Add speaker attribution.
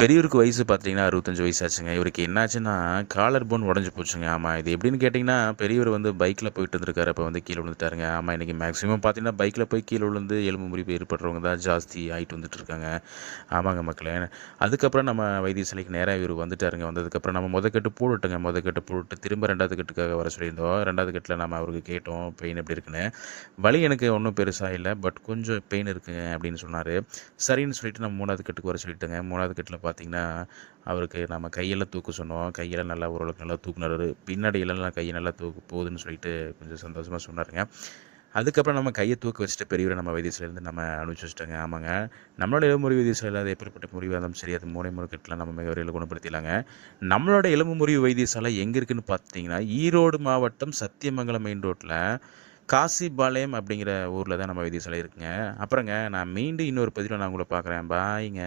Speaker 1: பெரியவருக்கு வயசு பார்த்தீங்கன்னா அறுபத்தஞ்சு வயசு ஆச்சுங்க இவருக்கு என்னாச்சுன்னா காலர் போன் உடஞ்சி போச்சுங்க. ஆமாம் இது எப்படின்னு கேட்டிங்கன்னா பெரியவர் வந்து பைக்கில் போயிட்டு இருந்திருக்காரு அப்போ வந்து கீழே விழுந்துட்டாருங்க. ஆமாம் இன்றைக்கி மேக்ஸிமம் பார்த்தீங்கன்னா பைக்கில் போய் கீழே விழுந்து எலும்பு முறிவு ஏற்படுறவங்க தான் ஜாஸ்தி ஆகிட்டு வந்துட்டு இருக்காங்க. ஆமாங்க மக்களே. அதுக்கப்புறம் நம்ம வைத்தியசாலைக்கு நேராக இவர் வந்துட்டாருங்க. வந்ததுக்கப்புறம் நம்ம முத கட்டு போட்டுட்டோங்க. முத கட்டு போட்டு திரும்ப ரெண்டாவது கட்டுக்காக வர சொல்லியிருந்தோம். ரெண்டாவது கட்டில் நம்ம அவருக்கு கேட்டோம் பெயின் எப்படி இருக்குன்னு? வலி எனக்கு ஒன்றும் பெருசாக இல்லை பட் கொஞ்சம் பெயின் இருக்குங்க அப்படின்னு சொன்னார். சரின்னு சொல்லிட்டு நம்ம மூணாவது கட்டுக்கு வர சொல்லிட்டோங்க. மூணாவது கட்டில் பார்த்தீங்கன்னா அவருக்கு நம்ம கையெல்லாம் தூக்க சொன்னோம். கையில் நல்லா ஓரளவுக்கு நல்லா தூக்குனாரு. பின்னாடி எல்லாம் கையை நல்லா தூக்கு போகுதுன்னு சொல்லிட்டு கொஞ்சம் சந்தோஷமாக சொன்னாருங்க. அதுக்கப்புறம் நம்ம கையை தூக்க வச்சுட்டு பெரியவரை நம்ம வைத்தியசிலேருந்து நம்ம அனுப்பிச்சி வச்சுட்டோங்க. ஆமாங்க. நம்மளோட எலும்பு வைத்தியசாலையில் அது எப்படிப்பட்ட முறிவாக இருந்தாலும் சரி அது மூளை முறுக்கெட்டலாம் நம்ம மிக விரைவில் குணப்படுத்திடலாங்க. நம்மளோட எலும்பு முறிவு வைத்தியசாலை எங்கே இருக்குன்னு பார்த்தீங்கன்னா ஈரோடு மாவட்டம் சத்தியமங்கலம் மெயின் ரோட்டில் காசிபாளையம் அப்படிங்கிற ஊரில் தான் நம்ம வைத்தியசாலை இருக்குங்க. அப்புறங்க நான் மீண்டும் இன்னொரு பதிவில் நான் உங்களை பார்க்குறேன். பாய்ங்க.